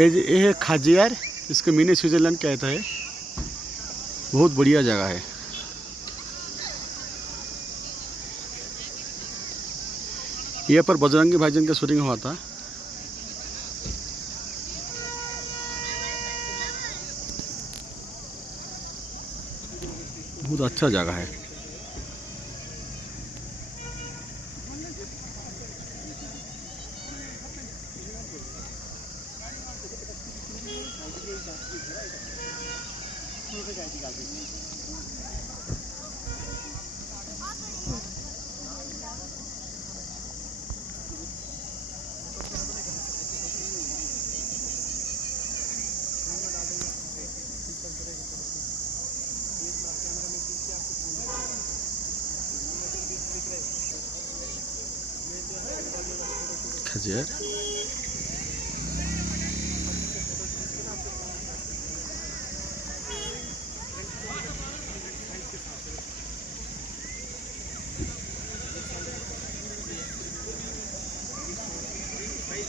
ये है खाजियार, इसको मिनी स्विट्जरलैंड कहता है। बहुत बढ़िया जगह है। यहाँ पर बजरंगी भाईजान का शूटिंग हुआ था। बहुत अच्छा जगह है। खाजियार